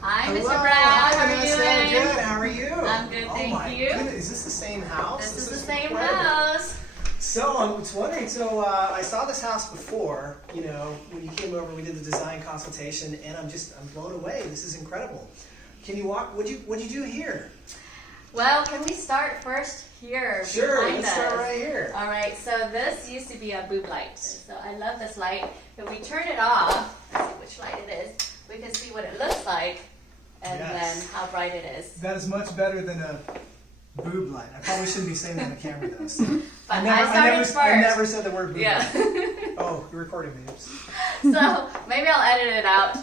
Hi, Hello. Mr. Brown. How are you Vanessa. doing? Good. How are you? I'm good, thank you. Goodness. Is this the same house? This is the same incredible. house. So I was wondering. So I saw this house before. You know, when you came over, we did the design consultation, and I'm blown away. This is incredible. Can you walk? What'd you do here? Well, can we start first here? Sure. behind Let's us? start right here. All right. So this used to be a boob light. So I love this light. If we turn it off, let's see which light it is. We can see what it looks like, and Yes. then how bright it is. That is much better than a boob light. I probably shouldn't be saying that on the camera though. So. But I never said the word boob Yeah. light. Oh, you're recording me. Oops. So maybe I'll edit it out.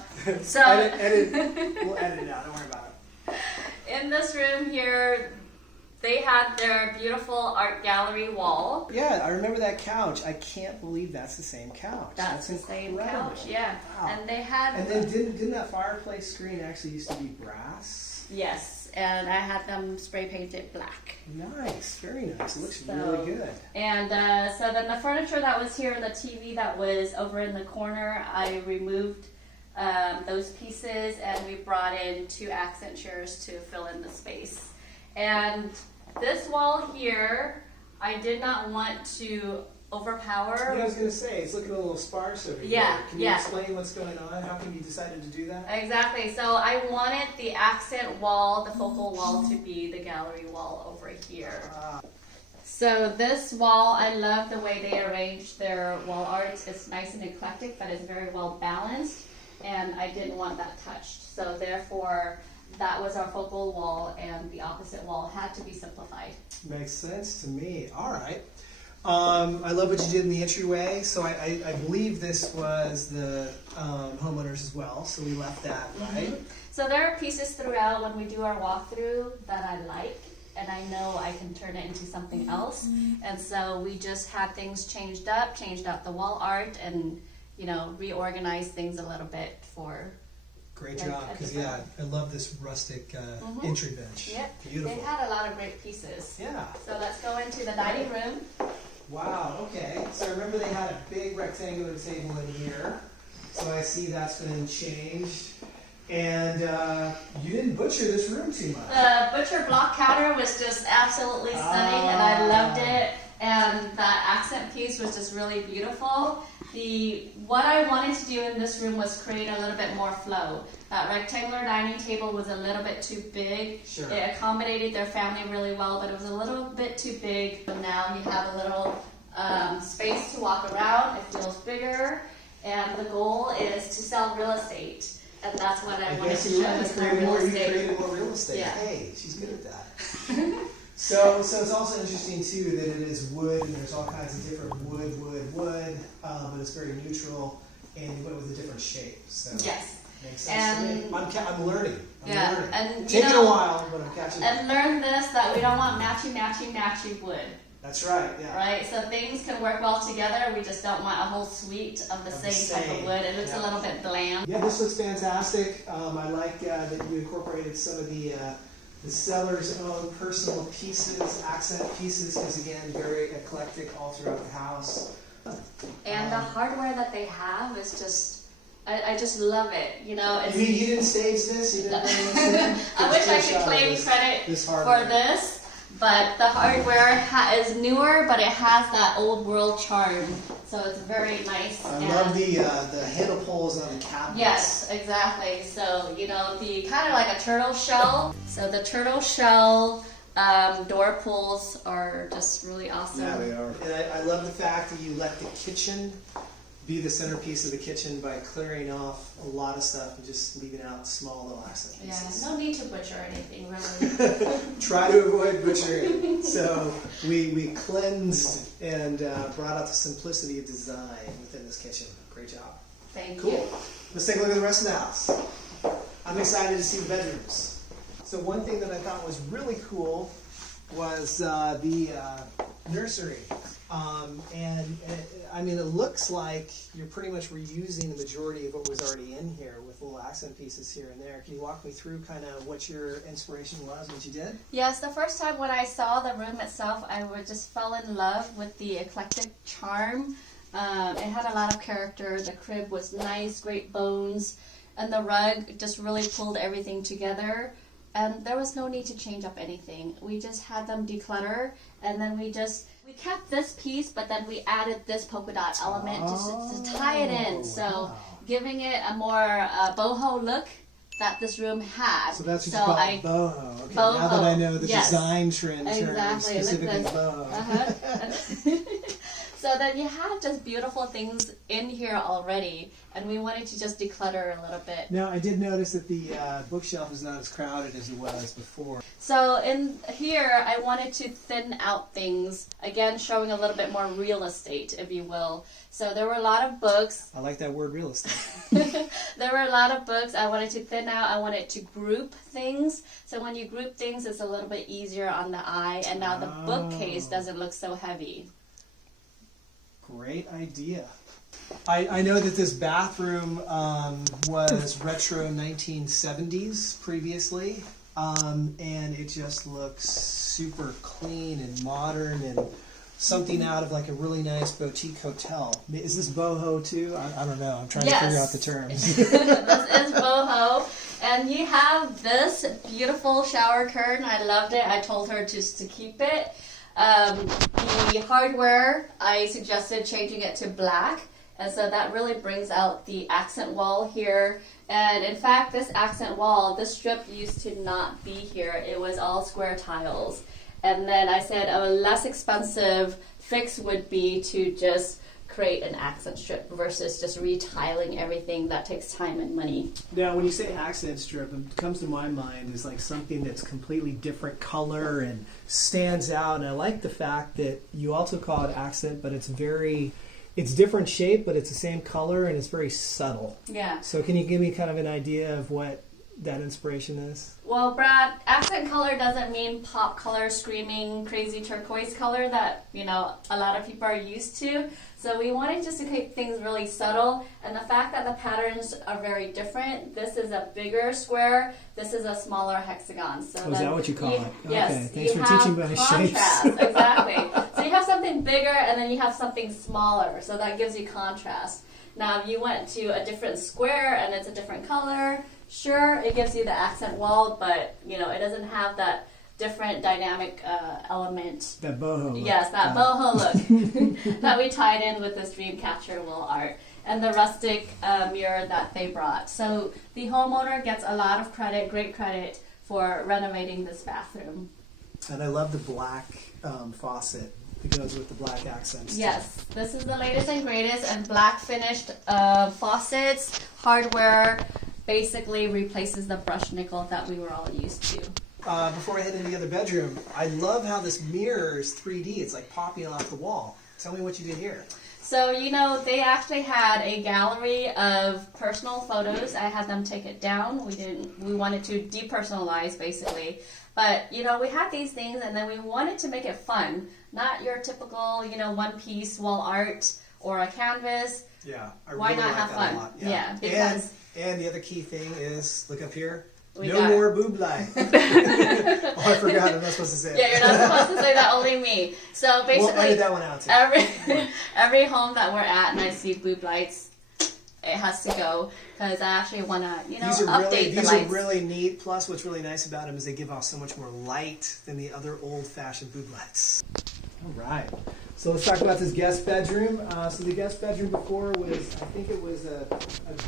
So We'll edit it out. Don't worry about it. in this room here, they had their beautiful art gallery wall. Yeah, I remember that couch. I can't believe that's the same couch. That's the same incredible. couch, yeah. Wow. And they had And then didn't that fireplace screen actually used to be brass? yes, and I had them spray painted black. Nice, very nice. It looks So- really good. And so then the furniture that was here, the TV that was over in the corner, I removed those pieces, and we brought in 2 accent chairs to fill in the space. And this wall here, I did not want to overpower. Yeah, I was going to say, it's looking a little sparse over Yeah, here. Can you yeah. explain what's going on? How come you decided to do that? Exactly. So I wanted the accent wall, the focal wall, to be the gallery wall over here. So this wall, I love the way they arranged their wall art. It's nice and eclectic, but it's very well balanced, and I didn't want that touched. So therefore, that was our focal wall, and the opposite wall had to be simplified. Makes sense to me. All right. I love what you did in the entryway. So I believe this was the homeowners as well. So we left that, right? Mhm. So there are pieces throughout when we do our walkthrough that I like, and I know I can turn it into something else. And so we just had things changed out the wall art, and reorganized things a little bit for. Great Like job. a Because different- I love this rustic entry bench. Yep. Beautiful. They had a lot of great pieces. Yeah. So let's go into the dining room. Wow, okay. So I remember they had a big rectangular table in here. So I see that's been changed. And you didn't butcher this room too much. The butcher block counter was just absolutely stunning, and I loved it. And that accent piece was just really beautiful. What I wanted to do in this room was create a little bit more flow. That rectangular dining table was a little bit too big. Sure. It accommodated their family really well, but it was a little bit too big. So now you have a little space to walk around. It feels bigger, and the goal is to sell real estate. And that's what I wanted to you show right. is You more created real more, you estate. created more real estate. Yeah. Hey, she's good at that. So it's also interesting too that it is wood, and there's all kinds of different wood, but it's very neutral, and you went with a different shape. So Yes. makes sense to me. I'm learning. I'm Yeah, learning. and Taking a while, but I'm catching up. And learn this, that we don't want matchy wood, That's right. Yeah. right? So things can work well together. We just don't want a whole suite of the same type of wood. It looks a little bit bland. Yeah, this looks fantastic. I like that you incorporated some of the seller's own personal pieces, accent pieces, because again, very eclectic all throughout the house. And the hardware that they have is just, I just love it. It's, You mean you didn't stage this? You didn't bring this in? I wish I could Screenshot claim this- credit this for hardware. this, but the hardware is newer, but it has that old world charm. So it's very nice. I and love the handle pulls on the cabinets. Yes, exactly. So, the kind of like a turtle shell. So the turtle shell door pulls are just really awesome. Yeah, they are. And I love the fact that you let the kitchen be the centerpiece of the kitchen by clearing off a lot of stuff and just leaving out small little accent Yeah, pieces. no need to butcher anything really. Try to avoid butchering. So we cleansed and brought out the simplicity of design within this kitchen. Great job. Thank Cool. you. Let's take a look at the rest of the house. I'm excited to see the bedrooms. So one thing that I thought was really cool was the nursery. It looks like you're pretty much reusing the majority of what was already in here with little accent pieces here and there. Can you walk me through kind of what your inspiration was, what you did? Yes, the first time when I saw the room itself, I just fell in love with the eclectic charm. It had a lot of character. The crib was nice, great bones. and the rug just really pulled everything together. And there was no need to change up anything. We just had them declutter, and then we kept this piece, but then we added this polka dot element to tie it in. So wow. giving it a more boho look that this room had. So that's what you call it, boho. Okay, Boho. now that I know the Yes. design trend term, Exactly. specifically Look boho. So then you have just beautiful things in here already, and we wanted to just declutter a little bit. Now, I did notice that the bookshelf is not as crowded as it was before. So in here, I wanted to thin out things, again showing a little bit more real estate, if you will. So there were a lot of books. I like that word, real estate. There were a lot of books I wanted to thin out. I wanted to group things. So when you group things, it's a little bit easier on the eye, and now the bookcase doesn't look so heavy. Great idea. I know that this bathroom was retro 1970s previously, and it just looks super clean and modern and something out of like a really nice boutique hotel. Is this boho too? I don't know. I'm trying to figure out the terms. This is boho. And you have this beautiful shower curtain. I loved it. I told her just to keep it. The hardware, I suggested changing it to black, and so that really brings out the accent wall here. And in fact, this accent wall, this strip used to not be here. It was all square tiles. And then I said a less expensive fix would be to just create an accent strip versus just retiling everything. That takes time and money. Now, when you say accent strip, what comes to my mind is like something that's completely different color and stands out. And I like the fact that you also call it accent, but it's different shape, but it's the same color and it's very subtle. Yeah. So can you give me kind of an idea of what that inspiration is? Well, Brad, accent color doesn't mean pop color, screaming, crazy turquoise color that, a lot of people are used to. So we wanted just to keep things really subtle, and the fact that the patterns are very different. This is a bigger square, this is a smaller hexagon. So is that what you call it? Yes. Okay, thanks for teaching me contrast, shapes. Exactly. So you have something bigger and then you have something smaller, so that gives you contrast. Now, if you went to a different square and it's a different color, sure, it gives you the accent wall, but, it doesn't have that different dynamic element. That boho look. Yes, that boho look that we tied in with this dream catcher wall art and the rustic mirror that they brought. So the homeowner gets a lot of credit, great credit, for renovating this bathroom. And I love the black faucet. It goes with the black accents. Yes, this is the latest and greatest, and black finished faucets, hardware, basically replaces the brushed nickel that we were all used to. Before I head into the other bedroom, I love how this mirror is 3D. It's like popping off the wall. Tell me what you did here. So, they actually had a gallery of personal photos. I had them take it down. We wanted to depersonalize, basically. But, we had these things, and then we wanted to make it fun. Not your typical, one-piece wall art or a canvas. Yeah, Why really not like have that fun? a lot. Yeah, because... And the other key thing is, look up here, We no got- more boob light. Oh, I forgot. I'm not supposed to say it. Yeah, you're not supposed to say that, only me. So We'll edit basically, that one out too. every home that we're at and I see boob lights, it has to go, because I actually want to, These are update the these lights. are really neat. Plus, what's really nice about them is they give off so much more light than the other old-fashioned boob lights. All right. So let's talk about this guest bedroom. So the guest bedroom before was, I think it was a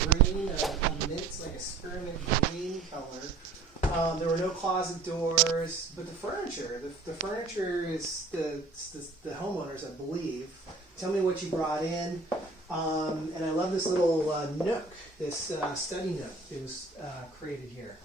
green, a mint, like a spearmint green color. There were no closet doors, but the furniture is the homeowners, I believe. Tell me what you brought in. And I love this little nook, this study nook that was created here.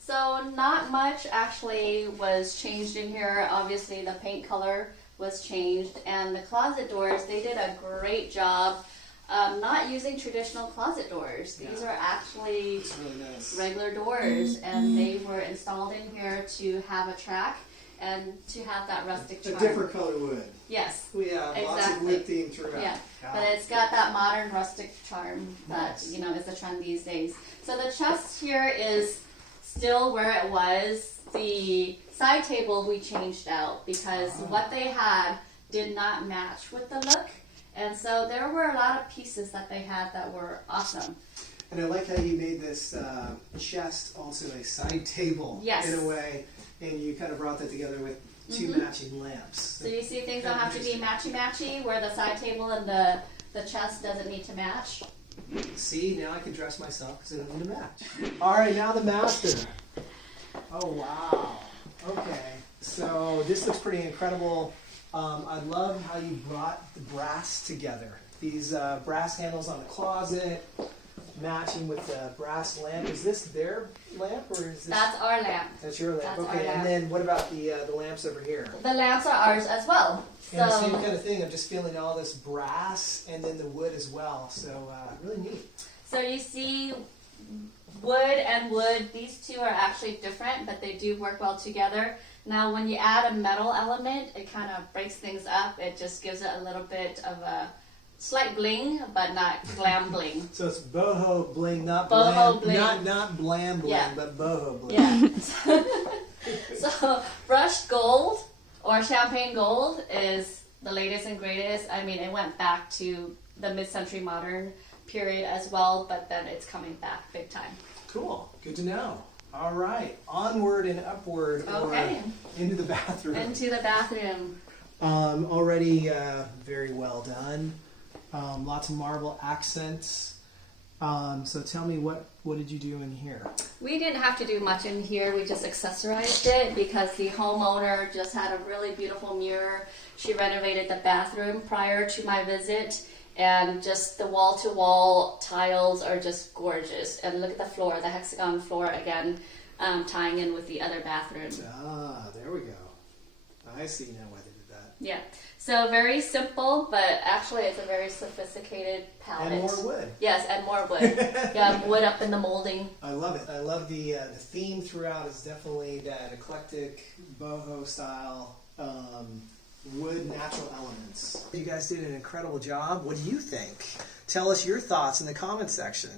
So not much actually was changed in here. Obviously the paint color was changed, and the closet doors, they did a great job not using traditional closet doors. These are actually It's really nice. regular doors, and they were installed in here to have a track and to have that rustic charm. A different color wood. Yes. We have lots of Exactly. wood theme throughout. Yeah, but it's got that modern rustic charm that, Nice. is the trend these days. So the chest here is still where it was. The side table we changed out because what they had did not match with the look. And so there were a lot of pieces that they had that were awesome. And I like how you made this chest also a side table Yes. in a way, and you kind of brought that together with two matching lamps. So you see things don't have to be matchy-matchy, where the side table and the chest doesn't need to match. See, now I can dress myself because I don't need a match. All right, now the master. Oh, wow. Okay, so this looks pretty incredible. I love how you brought the brass together. These brass handles on the closet, matching with the brass lamp. Is this their lamp or is this? That's our lamp. That's your lamp. That's our Okay, lamp. and then what about the lamps over here? The lamps are ours as well. And the same So, kind of thing. I'm just feeling all this brass and then the wood as well. So really neat. so you see wood and wood, these two are actually different, but they do work well together. Now when you add a metal element, it kind of breaks things up. It just gives it a little bit of a slight bling, but not glam bling. So it's boho bling, not Boho blam, bling. not blam bling, Yeah. but boho bling. Yeah. So brushed gold or champagne gold is the latest and greatest. I mean, it went back to the mid-century modern period as well, but then it's coming back big time. Cool. Good to know. All right. Onward and upward Okay. or into the bathroom. Into the bathroom. Already very well done. Lots of marble accents. So tell me, what did you do in here? We didn't have to do much in here. We just accessorized it because the homeowner just had a really beautiful mirror. She renovated the bathroom prior to my visit, and just the wall-to-wall tiles are just gorgeous. And look at the floor, the hexagon floor again, tying in with the other bathroom. Ah, there we go. I see now why they did that. Yeah. So very simple, but actually it's a very sophisticated palette. And more wood. Yes, and more wood. Yeah, wood up in the molding. I love it. I love the theme throughout is definitely that eclectic boho style wood natural elements. You guys did an incredible job. What do you think? Tell us your thoughts in the comment section.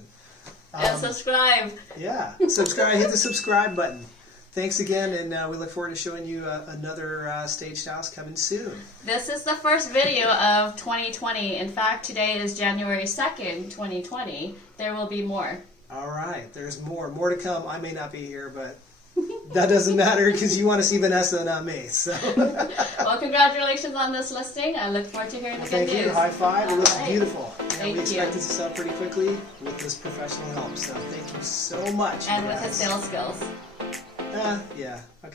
And subscribe. Yeah, subscribe. Hit the subscribe button. Thanks again, and we look forward to showing you another staged house coming soon. This is the first video of 2020. In fact, today is January 2nd, 2020. There will be more. All right, there's more to come. I may not be here, but that doesn't matter because you want to see Vanessa, not me. So, Well, congratulations on this listing. I look forward to hearing the thank good news. you. High five. It looks All right. beautiful. And Thank we expect you. it to sell pretty quickly with this professional help. So, thank you so much. And you with his guys. sales skills. Yeah. Okay.